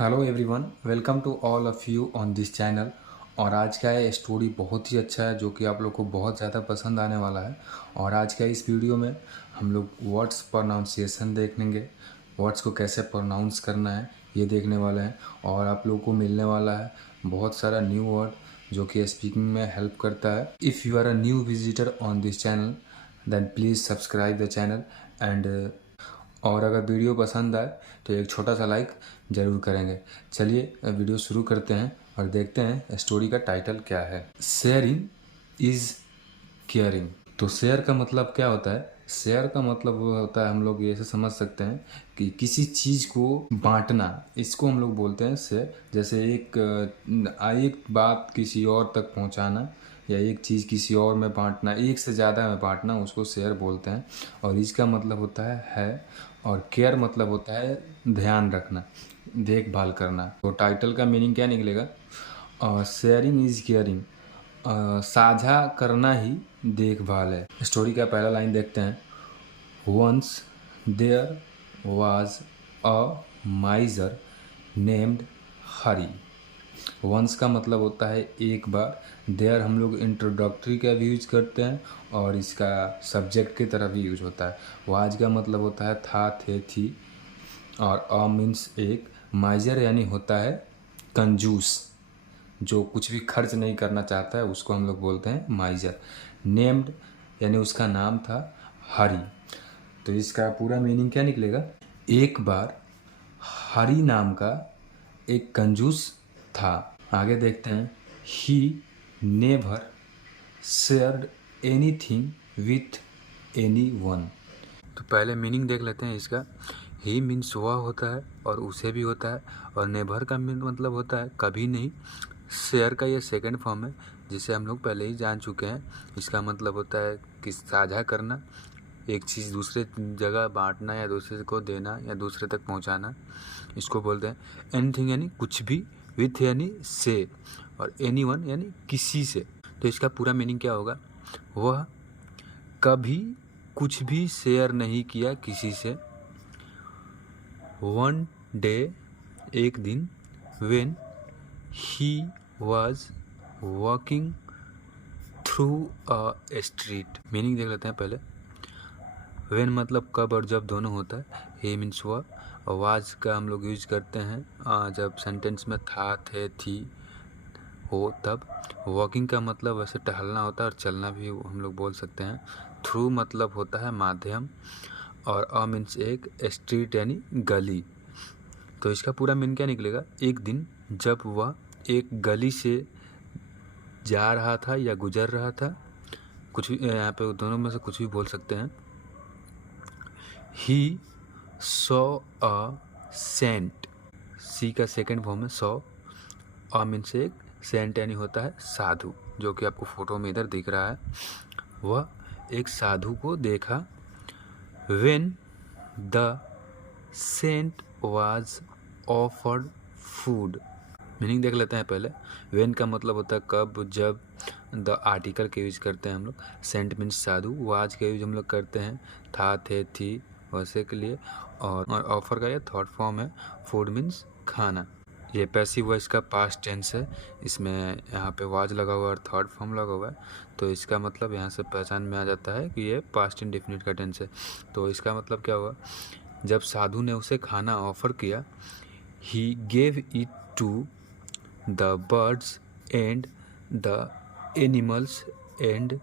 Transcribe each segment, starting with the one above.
Hello everyone, welcome to all of you on this channel. और आज का ये स्टोरी बहुत ही अच्छा है जो कि आप लोग को बहुत ज़्यादा पसंद आने वाला है। और आज का इस वीडियो में हम लोग वर्ड्स प्रोनाउंसिएशन देखेंगे, वर्ड्स को कैसे प्रोनाउंस करना है ये देखने वाले हैं। और आप लोग को मिलने वाला है बहुत सारा न्यू वर्ड जो कि स्पीकिंग में हेल्प करता है। If you are a new visitor on this channel then please subscribe the channel and और अगर वीडियो पसंद आए तो एक छोटा सा लाइक ज़रूर करेंगे। चलिए वीडियो शुरू करते हैं और देखते हैं स्टोरी का टाइटल क्या है। Sharing is caring. तो शेयर का मतलब क्या होता है? शेयर का मतलब वो होता है, हम लोग ऐसे समझ सकते हैं कि किसी चीज़ को बांटना, इसको हम लोग बोलते हैं शेयर। जैसे एक बात किसी और तक पहुंचाना या एक चीज़ किसी और में बांटना, एक से ज़्यादा में बांटना, उसको शेयर बोलते हैं। और इसका मतलब होता है और केयर मतलब होता है ध्यान रखना, देखभाल करना। तो टाइटल का मीनिंग क्या निकलेगा? Sharing is caring. साझा करना ही देखभाल है। स्टोरी का पहला लाइन देखते हैं। Once there was a miser named Hari. Once का मतलब होता है एक बार। देयर हम लोग इंट्रोडक्टरी का भी यूज करते हैं और इसका सब्जेक्ट की तरह भी यूज होता है। वाज का मतलब होता है था, थे, थी। और अ मीन्स एक। माइजर यानी होता है कंजूस, जो कुछ भी खर्च नहीं करना चाहता है उसको हम लोग बोलते हैं माइजर। नेम्ड यानी उसका नाम था हरी। तो इसका पूरा मीनिंग क्या निकलेगा? एक बार हरी नाम का एक कंजूस था। आगे देखते हैं। He never shared anything with any one. तो पहले मीनिंग देख लेते हैं इसका। ही मीन्स वह होता है और उसे भी होता है। और नेवर का मतलब होता है कभी नहीं। शेयर का ये सेकंड फॉर्म है जिसे हम लोग पहले ही जान चुके हैं। इसका मतलब होता है कि साझा करना, एक चीज़ दूसरे जगह बांटना या दूसरे को देना या दूसरे तक पहुंचाना, इसको बोलते हैं। एनीथिंग यानी कुछ भी, विथ यानी से, और एनी वन यानी किसी से। तो इसका पूरा मीनिंग क्या होगा? वह कभी कुछ भी शेयर नहीं किया किसी से। वन डे एक दिन। When he was walking through a street. Meaning देख लेते हैं पहले। व्हेन मतलब कब और जब दोनों होता है। ही मीन्स वह। वाज का हम लोग यूज करते हैं जब सेंटेंस में था, थे, थी हो तब। वॉकिंग का मतलब वैसे टहलना होता है और चलना भी हम लोग बोल सकते हैं। थ्रू मतलब होता है माध्यम। और अ मीन्स एक। स्ट्रीट यानी गली। तो इसका पूरा मीन क्या निकलेगा? एक दिन जब वह एक गली से जा रहा था या गुजर रहा था, कुछ भी यहाँ पे दोनों में से कुछ भी बोल सकते हैं। He saw a saint. See का सेकेंड फॉर्म है सॉ। अ मीन्स एक। सेंट यानी होता है साधु, जो कि आपको फोटो में इधर दिख रहा है। वह एक साधु को देखा। When the saint was offered food. Meaning देख लेते हैं पहले। व्हेन का मतलब होता है कब, जब। द आर्टिकल का यूज करते हैं हम लोग। सेंट मीन्स साधु। वाज का यूज हम लोग करते हैं था, थे, थी वैसे के लिए। और ऑफर का ये थर्ड फॉर्म है। फूड मीन्स खाना। ये पैसिव वॉइस का पास्ट टेंस है। इसमें यहाँ पे वाज लगा हुआ है और थर्ड फॉर्म लगा हुआ है। तो इसका मतलब यहाँ से पहचान में आ जाता है कि ये पास्ट इंडेफिनिट का टेंस है। तो इसका मतलब क्या हुआ? जब साधु ने उसे खाना ऑफर किया, he gave it to the birds and the animals and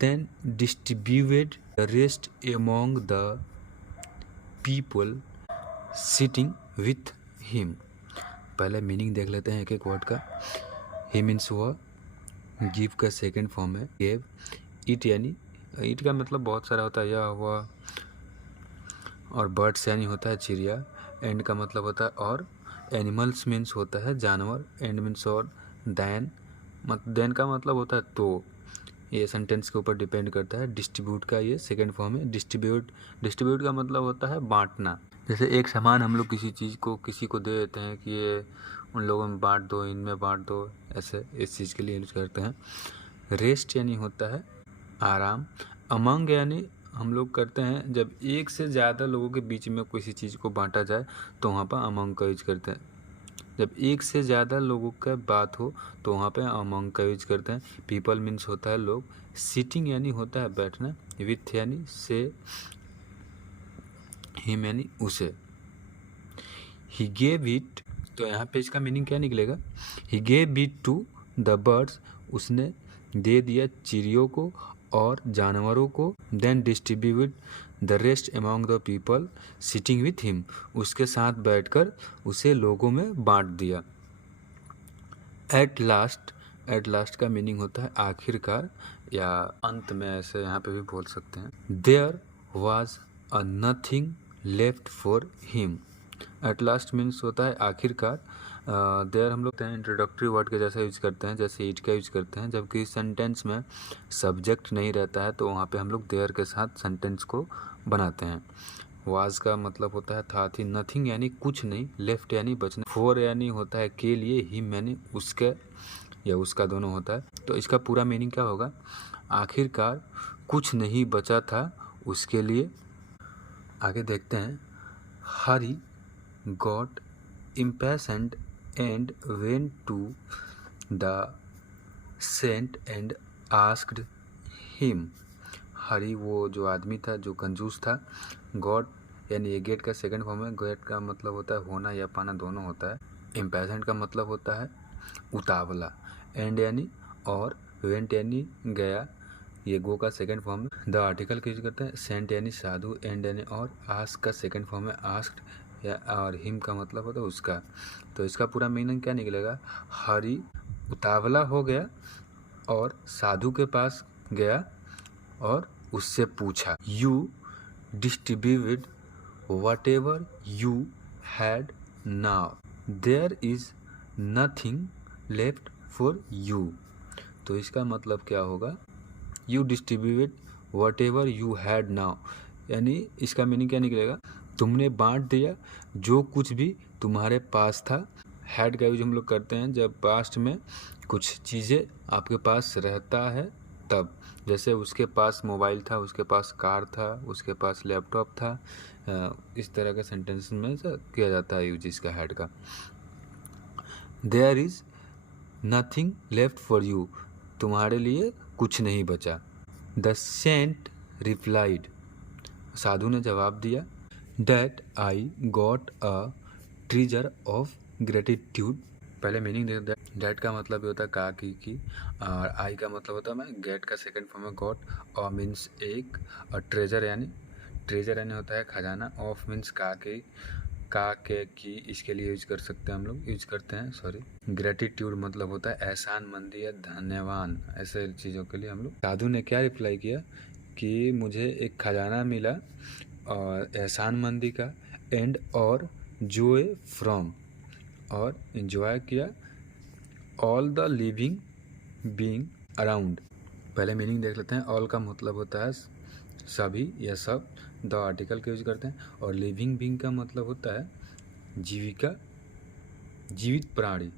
then distributed the rest among the people sitting with him। पहले मीनिंग देख लेते हैं एक एक वर्ड का। ही मीन्स वह। गिव का सेकेंड फॉर्म है गेव। इट यानी, इट का मतलब बहुत सारा होता है, यह वह। और बर्ड्स यानी होता है चिड़िया। एंड का मतलब होता है और। एनिमल्स मीन्स होता है जानवर। एंड मीन्स और। देन का मतलब होता है तो। ये सेंटेंस के ऊपर डिपेंड करता है। डिस्ट्रीब्यूट का ये सेकंड फॉर्म है। डिस्ट्रीब्यूट का मतलब होता है बांटना। जैसे एक सामान हम लोग किसी चीज़ को किसी को दे देते हैं कि ये उन लोगों में बांट दो, इनमें बांट दो, ऐसे इस चीज़ के लिए यूज करते हैं। रेस्ट यानी होता है आराम। अमंग यानी हम लोग करते हैं जब एक से ज़्यादा लोगों के बीच में किसी चीज़ को बांटा जाए तो वहाँ पर अमंग का यूज करते हैं। जब एक से ज़्यादा लोगों का बात हो तो वहाँ पे अमंग का यूज करते हैं। पीपल मीन्स होता है लोग, सिटिंग यानी होता है बैठना, विथ यानी से, हिम यानी उसे। ही गेव इट, तो यहाँ पे इसका मीनिंग क्या निकलेगा? He gave it to the birds, उसने दे दिया चिड़ियों को और जानवरों को। Then distribute the rest among the people sitting with him, उसके साथ बैठकर उसे लोगों में बांट दिया। एट लास्ट का मीनिंग होता है आखिरकार या अंत में, ऐसे यहाँ पे भी बोल सकते हैं। There was a nothing left for him. At last means होता है आखिरकार। देयर हम लोग इंट्रोडक्टरी वर्ड के जैसा यूज करते हैं, जैसे इट का यूज करते हैं। जबकि सेंटेंस में सब्जेक्ट नहीं रहता है तो वहाँ पे हम लोग देयर के साथ सेंटेंस को बनाते हैं। वाज का मतलब होता है था थी, नथिंग यानी कुछ नहीं, लेफ्ट यानी बचना, फॉर यानी होता है के लिए, हिम यानी उसके या उसका दोनों होता है। तो इसका पूरा मीनिंग क्या होगा? आखिरकार कुछ नहीं बचा था उसके लिए। आगे देखते हैं। Hari got impatient and went to the saint and asked him। Hari वो जो आदमी था जो कंजूस था, गॉड यानी ये गेट का सेकंड फॉर्म है। गेट का मतलब होता है होना या पाना दोनों होता है। इम्पैशेंट का मतलब होता है उतावला, एंड यानी और, वेंट यानी गया, ये गो का सेकंड फॉर्म है। द आर्टिकल का यूज करते हैं। सेंट यानी साधु, एंड यानी और, आस्क का सेकंड फॉर्म है आस्क्ड, या और हिम का मतलब होता है उसका। तो इसका पूरा मीनिंग क्या निकलेगा? हरी उतावला हो गया और साधु के पास गया और उससे पूछा। You distributed whatever you had now, there is nothing left for you. तो इसका मतलब क्या होगा? You distribute whatever you had now, यानी इसका मीनिंग क्या निकलेगा? तुमने बांट दिया जो कुछ भी तुम्हारे पास था। हैड का यूज हम लोग करते हैं जब पास्ट में कुछ चीज़ें आपके पास रहता है तब। जैसे उसके पास मोबाइल था, उसके पास कार था, उसके पास लैपटॉप था। इस तरह के सेंटेंस में किया जाता है यूज इसका हैड का। There is nothing left for you, तुम्हारे लिए कुछ नहीं बचा। द सेंट रिप्लाइड, साधु ने जवाब दिया। That I got a treasure of gratitude. पहले मीनिंग दे। डैट का मतलब ये होता है का की, और आई का मतलब होता है मैं, गेट का सेकंड फॉर्म है गॉट, और मीन्स एक, और ट्रेजर यानी होता है खजाना, ऑफ मीन्स का के की, इसके लिए यूज कर सकते हैं हम लोग, यूज करते हैं सॉरी। ग्रेटिट्यूड मतलब होता है एहसान मंदी या धन्यवान, ऐसे चीज़ों के लिए हम लोग। साधु ने क्या रिप्लाई किया कि मुझे एक खजाना मिला और एहसान मंदी का, एंड और जोए फ्रॉम, और इंजॉय किया, all the living being around. पहले मीनिंग देख लेते हैं। ऑल का मतलब होता है सभी या सब, द आर्टिकल का यूज करते हैं, और लिविंग बीइंग का मतलब होता है जीविका, जीवित प्राणी,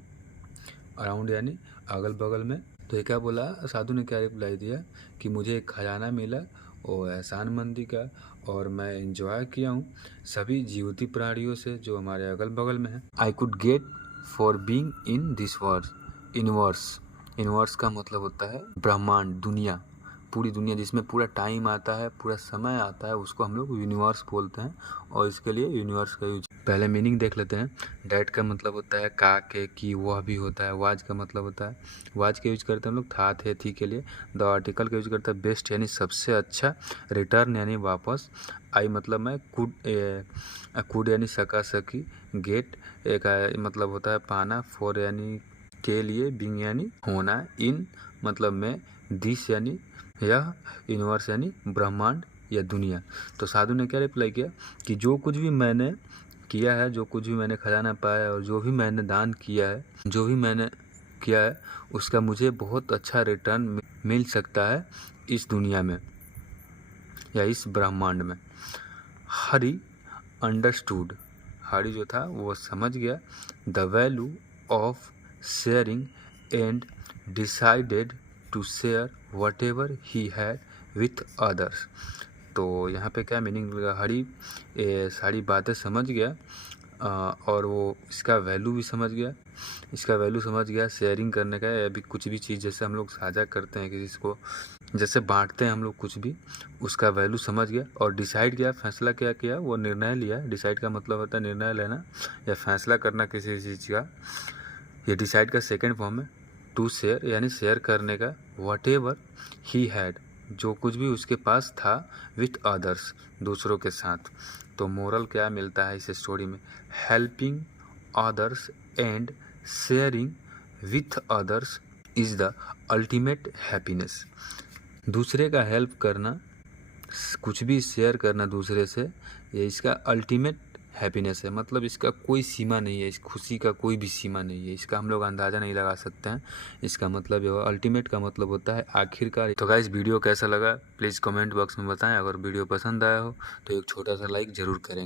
अराउंड यानी अगल बगल में। तो ये क्या बोला, साधु ने क्या रिप्लाई दिया कि मुझे एक खजाना मिला और एहसान मंदी का, और मैं इंजॉय किया हूँ सभी जीवती प्राणियों से जो हमारे अगल बगल में है। I could get for being in this verse. Inverse का मतलब होता है ब्रह्मांड, दुनिया, पूरी दुनिया जिसमें पूरा टाइम आता है, पूरा समय आता है, उसको हम लोग यूनिवर्स बोलते हैं, और इसके लिए यूनिवर्स का यूज। पहले मीनिंग देख लेते हैं। डैट का मतलब होता है का के की, वह भी होता है। वाज का मतलब होता है, वाज के यूज करते हैं हम लोग था थे थी के लिए। द आर्टिकल का यूज करता है बेस्ट यानी सबसे अच्छा, रिटर्न यानी वापस, आई मतलब मैं, कुड यानी सका सकी, गेट एक मतलब होता है पाना, फॉर यानी के लिए, बीइंग यानी होना, इन मतलब में, दिस यानी यह, यूनिवर्स यानी ब्रह्मांड या दुनिया। तो साधु ने क्या रिप्लाई किया कि जो कुछ भी मैंने किया है, जो कुछ भी मैंने खजाना पाया, और जो भी मैंने दान किया है, जो भी मैंने किया है, उसका मुझे बहुत अच्छा रिटर्न मिल सकता है इस दुनिया में या इस ब्रह्मांड में। हरी अंडरस्टूड, हरी जो था वो समझ गया, the value of sharing and decided to share whatever he had with others. तो यहाँ पे क्या मीनिंग लगा, हरी ये सारी बातें समझ गया और वो इसका वैल्यू भी समझ गया। इसका वैल्यू समझ गया शेयरिंग करने का, या भी कुछ भी चीज़ जैसे हम लोग साझा करते हैं किसी को, जैसे बांटते हैं हम लोग कुछ भी, उसका वैल्यू समझ गया। और डिसाइड किया, फैसला क्या किया, वो निर्णय लिया। डिसाइड का मतलब होता है निर्णय लेना या फैसला करना किसी चीज़ का। ये डिसाइड का सेकेंड फॉर्म है टू शेयर, यानी शेयर करने का। वट एवर ही हैड, जो कुछ भी उसके पास था, विथ अदर्स, दूसरों के साथ। तो मोरल क्या मिलता है इस स्टोरी में, helping others and sharing with others is the ultimate happiness. दूसरे का हेल्प करना, कुछ भी शेयर करना दूसरे से, ये इसका अल्टीमेट हैप्पीनेस है। मतलब इसका कोई सीमा नहीं है, इस खुशी का कोई भी सीमा नहीं है, इसका हम लोग अंदाज़ा नहीं लगा सकते हैं। इसका मतलब ये अल्टीमेट का मतलब होता है आखिरकार। तो गाइस वीडियो कैसा लगा प्लीज़ कमेंट बॉक्स में बताएं। अगर वीडियो पसंद आया हो तो एक छोटा सा लाइक ज़रूर करें।